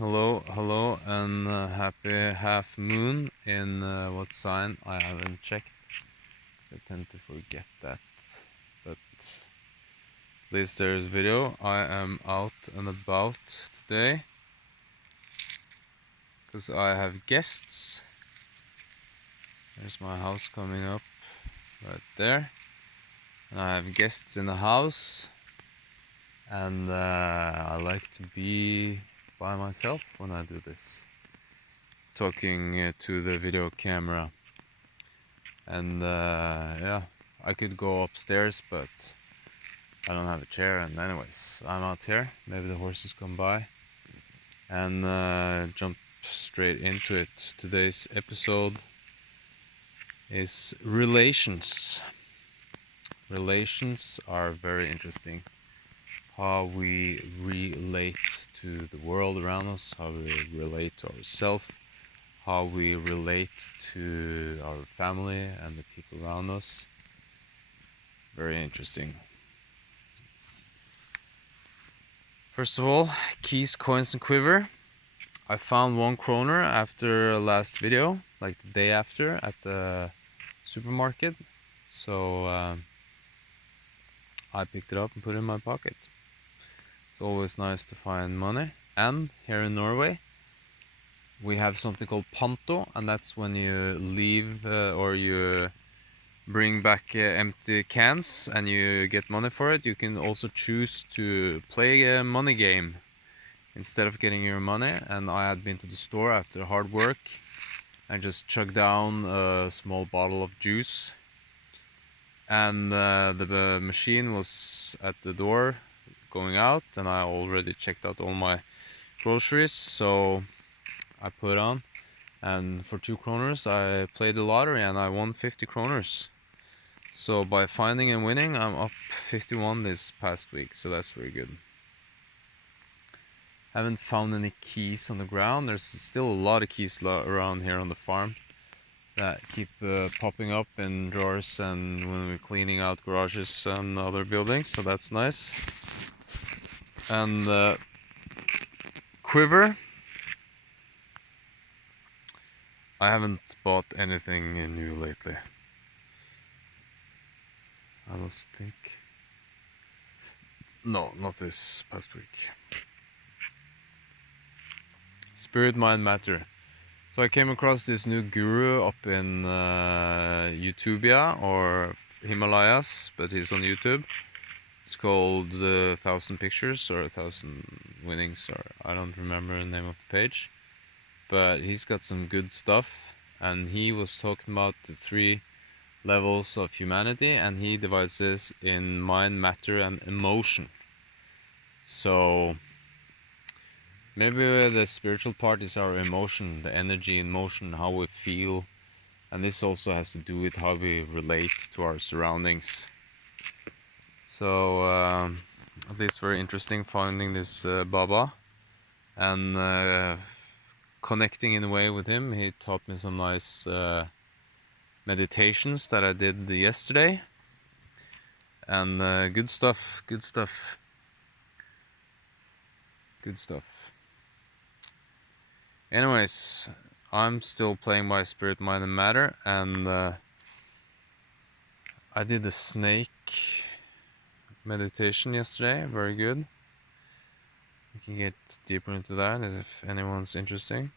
Hello, and happy half moon in what sign I haven't checked, 'cause I tend to forget that. But at least there's video. I am out and about today because I have guests. There's my house coming up right there, and I have guests in the house, and I like to be by myself when I do this, talking to the video camera. And yeah, I could go upstairs, but I don't have a chair. And anyways, I'm out here. Maybe the horses come by, and jump straight into it. Today's episode is relations. Relations are very interesting. How we relate to the world around us, how we relate to ourselves, how we relate to our family and the people around us. Very interesting. First of all, keys, coins, and quiver. I found 1 kroner after last video, like the day after at the supermarket. So I picked it up and put it in my pocket. It's always nice to find money. And here in Norway, we have something called panto, and that's when you leave or you bring back empty cans and you get money for it. You can also choose to play a money game instead of getting your money. And I had been to the store after hard work and just chugged down a small bottle of juice, and the machine was at the door going out, and I already checked out all my groceries, so I put on, and for 2 kroners I played the lottery and I won 50 kroners. So by finding and winning, I'm up 51 this past week, so that's very good. Haven't found any keys on the ground. There's still a lot of keys around here on the farm that keep popping up in drawers and when we're cleaning out garages and other buildings, so that's nice. And quiver, I haven't bought anything new lately. I must think. No, not this past week. Spirit, mind, matter. So I came across this new guru up in YouTubia or Himalayas, but he's on YouTube. It's called 1,000 Pictures or 1,000 Winnings, or I don't remember the name of the page. But he's got some good stuff, and he was talking about the 3 levels of humanity, and he divides this in mind, matter, and emotion. So maybe the spiritual part is our emotion, the energy in motion, how we feel, and this also has to do with how we relate to our surroundings. So at least very interesting finding this Baba and connecting in a way with him. He taught me some nice meditations that I did yesterday, and good stuff. Anyways, I'm still playing by spirit, mind, and matter, and I did the snake meditation yesterday. Very good. We can get deeper into that if anyone's interested.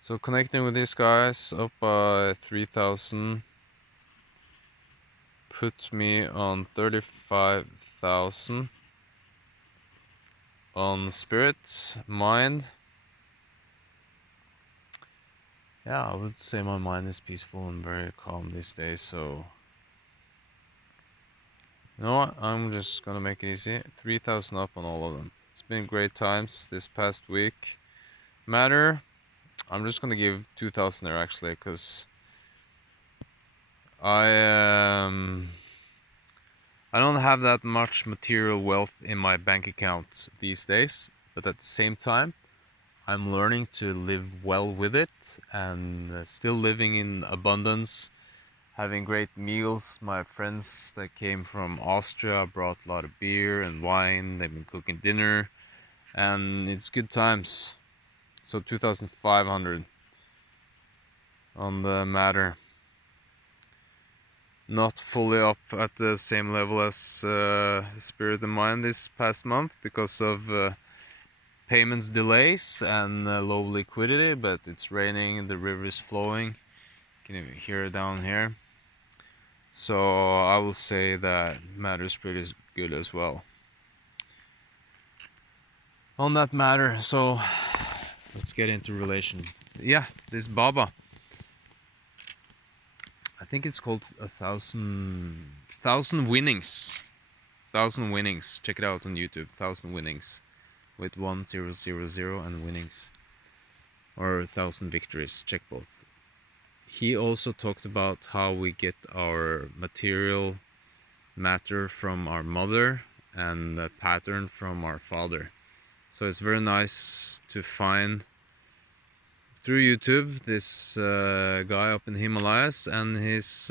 So connecting with these guys up by 3,000 put me on 35,000 on spirit, mind. Yeah, I would say my mind is peaceful and very calm these days, so you know what, I'm just gonna make it easy. 3,000 up on all of them. It's been great times this past week. Matter, I'm just gonna give 2,000 there actually, because I don't have that much material wealth in my bank account these days, but at the same time I'm learning to live well with it, and still living in abundance, having great meals. My friends that came from Austria brought a lot of beer and wine. They've been cooking dinner, and it's good times. So 2,500 on the matter. Not fully up at the same level as Spirit and Mind this past month because of payments delays and low liquidity, but it's raining, the river is flowing. You can even hear it down here. So I will say that matter is pretty good as well. On that matter, so let's get into relation. Yeah, this Baba. I think it's called 1,000 winnings. 1,000 winnings. Check it out on YouTube. 1,000 winnings with 1000 and winnings, or 1,000 victories. Check both. He also talked about how we get our material matter from our mother and the pattern from our father. So it's very nice to find through YouTube this guy up in the Himalayas, and he's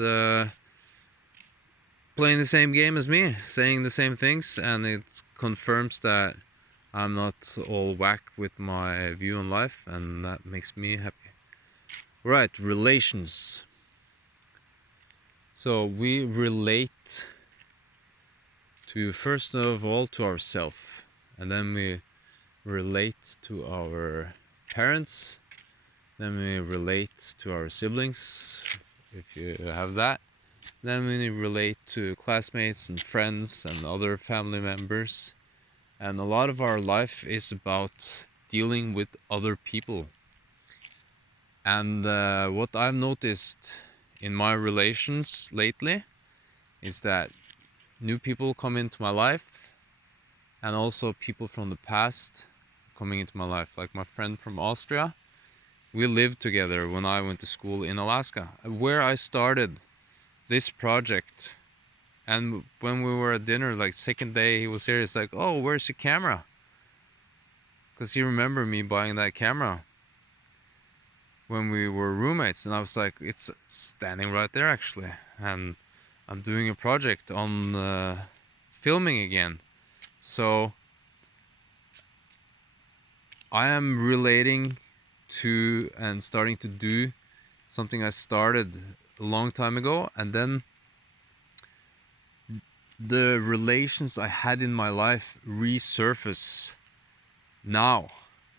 playing the same game as me, saying the same things, and it confirms that I'm not all whack with my view on life, and that makes me happy. Right, relations. So we relate to, first of all, to ourselves, and then we relate to our parents, then we relate to our siblings, if you have that, then we relate to classmates and friends and other family members, and a lot of our life is about dealing with other people. And what I've noticed in my relations lately is that new people come into my life, and also people from the past coming into my life, like my friend from Austria. We lived together when I went to school in Alaska, where I started this project. And when we were at dinner, like second day he was here, it's like, oh, where's your camera? Because he remembered me buying that camera when we were roommates, and I was like, it's standing right there actually, and I'm doing a project on filming again. So I am relating to and starting to do something I started a long time ago, and then the relations I had in my life resurface now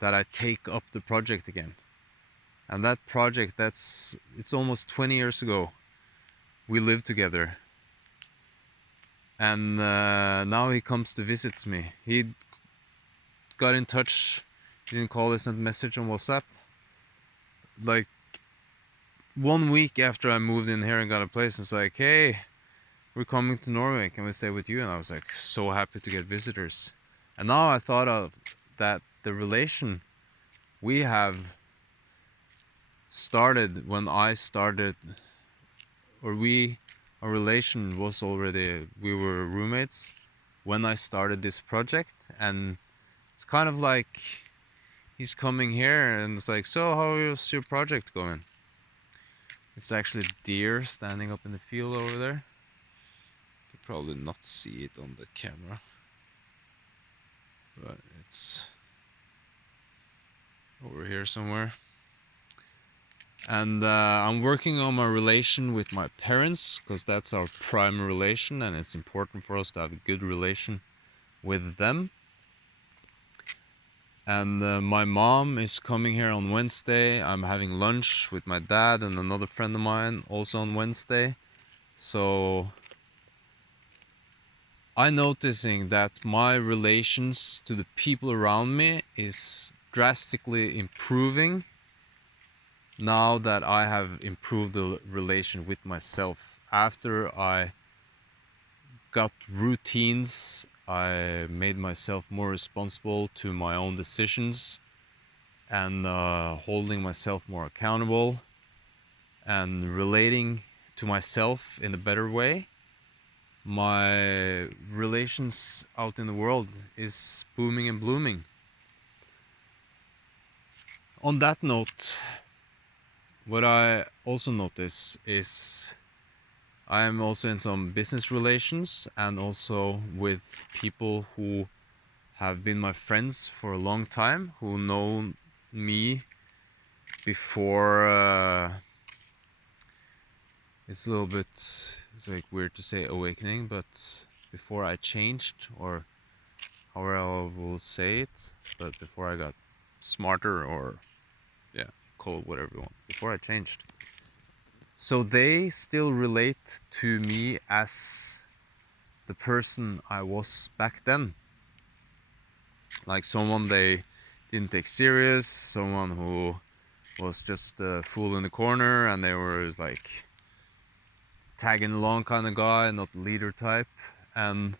that I take up the project again. And that project, it's almost 20 years ago we lived together, and now he comes to visit me. He got in touch, he didn't call, he sent a message on WhatsApp like 1 week after I moved in here and got a place. It's like, hey, we're coming to Norway, can we stay with you? And I was like, so happy to get visitors. And now I thought of that the relation we have started when I started, or our relation was already, we were roommates when I started this project. And it's kind of like he's coming here and it's like, so how is your project going? It's actually deer standing up in the field over there. You can probably not see it on the camera, but it's over here somewhere. And I'm working on my relation with my parents, because that's our prime relation, and it's important for us to have a good relation with them. And my mom is coming here on Wednesday. I'm having lunch with my dad and another friend of mine also on Wednesday. So I'm noticing that my relations to the people around me is drastically improving now that I have improved the relation with myself. After I got routines, I made myself more responsible to my own decisions, and holding myself more accountable and relating to myself in a better way. My relations out in the world is booming and blooming. On that note, what I also notice is I am also in some business relations, and also with people who have been my friends for a long time, who know me before. It's a little bit, it's like weird to say awakening, but before I changed, or however I will say it, but before I got smarter, or yeah, call it whatever you want, before I changed. So they still relate to me as the person I was back then. Like someone they didn't take serious, someone who was just a fool in the corner, and they were like tagging along kind of guy, not the leader type. And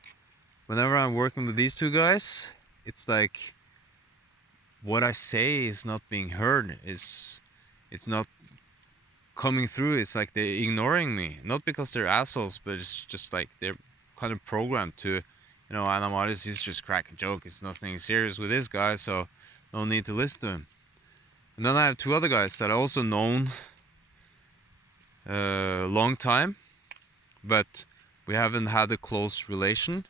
whenever I'm working with these two guys, it's like what I say is not being heard, it's not coming through. It's like they're ignoring me, not because they're assholes, but it's just like they're kind of programmed to, Anamaris, he's just crack a joke, it's nothing serious with this guy, so no need to listen to him. And then I have two other guys that I also known a long time, but we haven't had a close relation,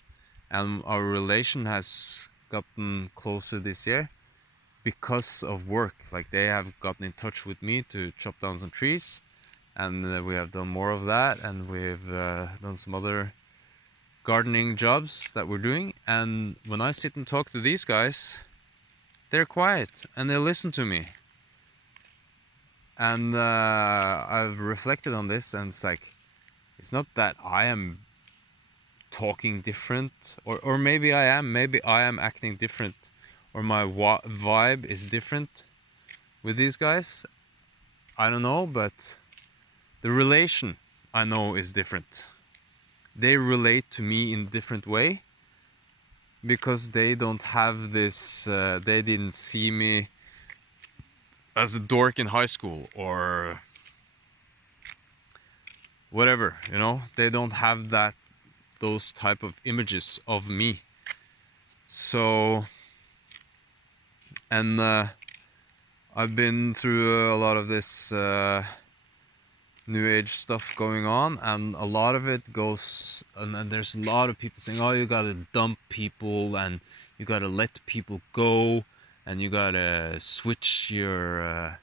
and our relation has gotten closer this year because of work. Like they have gotten in touch with me to chop down some trees, and we have done more of that, and we've done some other gardening jobs that we're doing. And when I sit and talk to these guys, they're quiet and they listen to me. And I've reflected on this, and it's like, it's not that I am talking different, or maybe I am acting different, or my vibe is different with these guys. I don't know, but the relation I know is different. They relate to me in a different way because they don't have this, they didn't see me as a dork in high school or whatever, they don't have those type of images of me. So, and I've been through a lot of this new age stuff going on, and a lot of it goes, and there's a lot of people saying, oh, you gotta dump people, and you gotta let people go, and you gotta switch your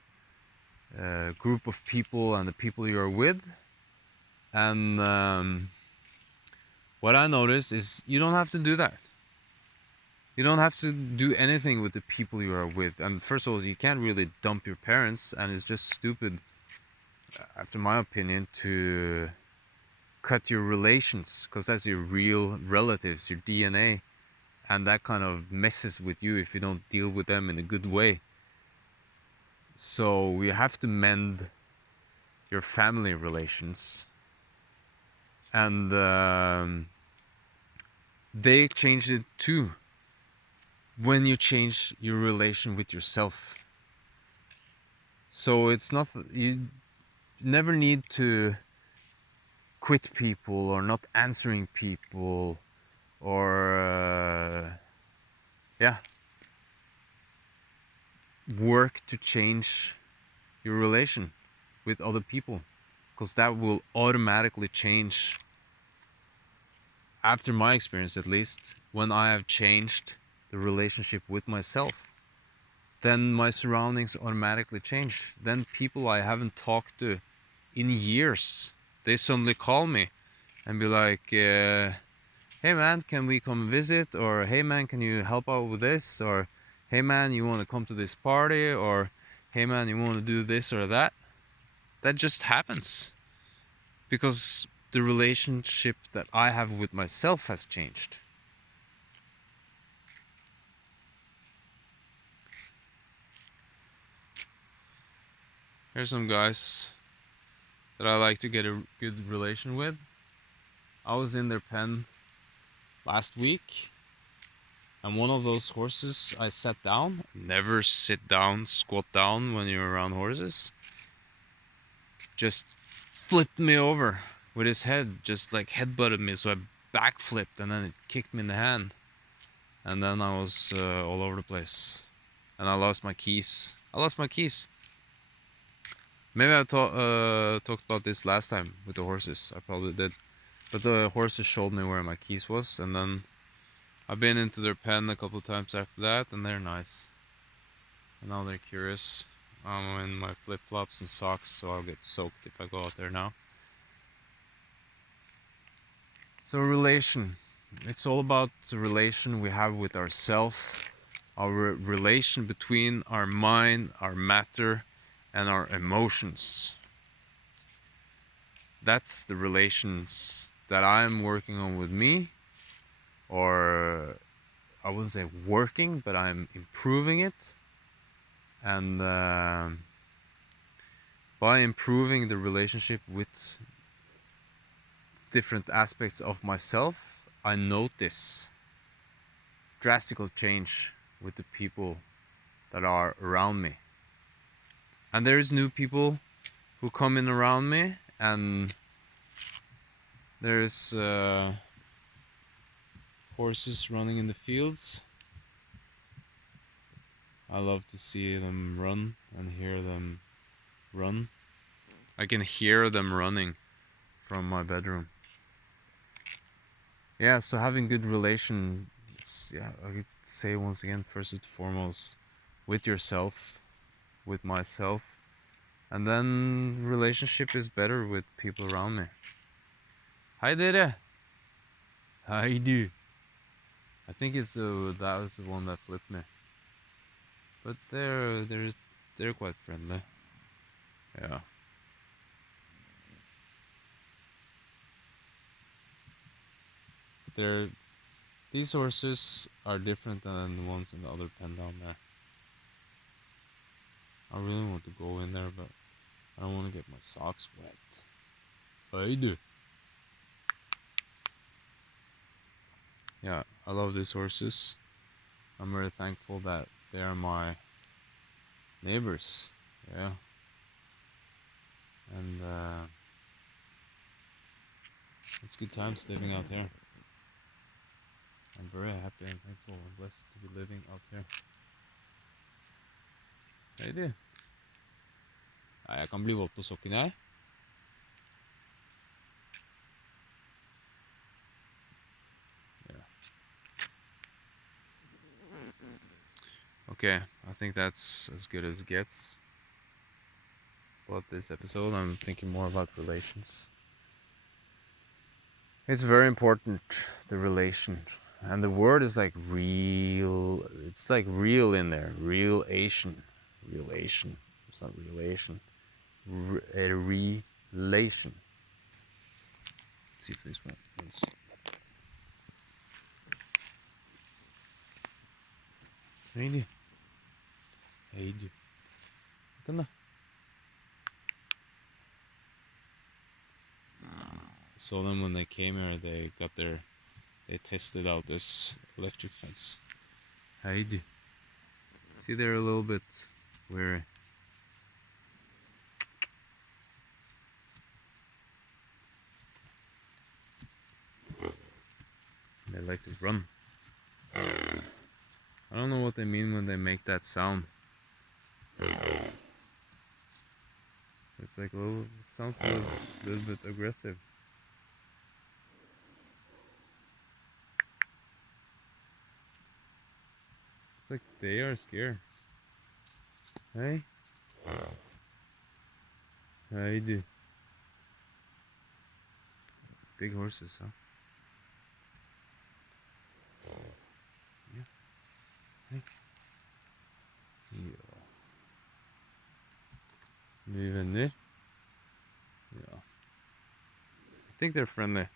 group of people and the people you're with. And what I notice is you don't have to do that. You don't have to do anything with the people you are with. And first of all, you can't really dump your parents, and it's just stupid, after my opinion, to cut your relations, because that's your real relatives, your DNA, and that kind of messes with you if you don't deal with them in a good way. So you have to mend your family relations, and they changed it too when you change your relation with yourself. So it's not, you never need to quit people or not answering people, or work to change your relation with other people, because that will automatically change. After my experience, at least, when I have changed the relationship with myself, then my surroundings automatically change. Then people I haven't talked to in years, they suddenly call me and be like, hey man, can we come visit? Or hey man, can you help out with this? Or hey man, you want to come to this party? Or hey man, you want to do this or that? That just happens because the relationship that I have with myself has changed. Here's some guys that I like to get a good relation with. I was in their pen last week, and one of those horses I sat down. Never sit down, squat down when you're around horses. Just flipped me over with his head, just like headbutted me, so I backflipped, and then it kicked me in the hand, and then I was all over the place, and I lost my keys. Maybe I talked about this last time with the horses. I probably did, but the horses showed me where my keys was, and then I've been into their pen a couple times after that, and they're nice. And now they're curious. I'm in my flip-flops and socks, so I'll get soaked if I go out there now. So relation. It's all about the relation we have with ourselves, our relation between our mind, our matter, and our emotions. That's the relations that I'm working on with me, or I wouldn't say working, but I'm improving it. And by improving the relationship with different aspects of myself, I notice drastical change with the people that are around me. And there's new people who come in around me, and there's horses running in the fields. I love to see them run and hear them run. I can hear them running from my bedroom. Yeah, so having good relations, yeah, I could say once again, first and foremost, with yourself, with myself, and then relationship is better with people around me. Hi dere! Hi du! I think it's that was the one that flipped me. But they're quite friendly. Yeah. These horses are different than the ones in the other pen down there. I really want to go in there, but I don't want to get my socks wet. I do. Yeah, I love these horses. I'm very thankful that they are my neighbors. Yeah. And it's good times living out here. I'm very happy and thankful and blessed to be living out here. Hei du. Ja, jeg kan bli våt på sokken her. Yeah. Okay, I think that's as good as it gets. About this episode, I'm thinking more about relations. It's very important, the relation. And the word is like real, it's like real in there. Relation. Relation. It's not relation. A relation. Let's see if this one is. Hey du. Hey du. Kom da. Saw them when they came here, they tested out this electric fence. Hey du. See, they're a little bit weary. They like to run. I don't know what they mean when they make that sound. It's like it sounds a little bit aggressive. It's like they are scared. Hey? How you do? Big horses, huh? Yeah. Hey. Ja. Nye venner. Yeah. I think they're friendly.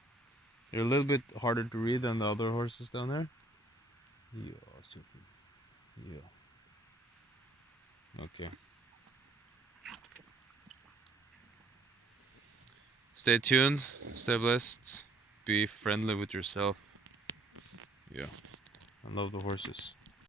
They're a little bit harder to read than the other horses down there. Yeah, super. Yeah. Okay. Stay tuned, stay blessed, be friendly with yourself. Yeah. I love the horses.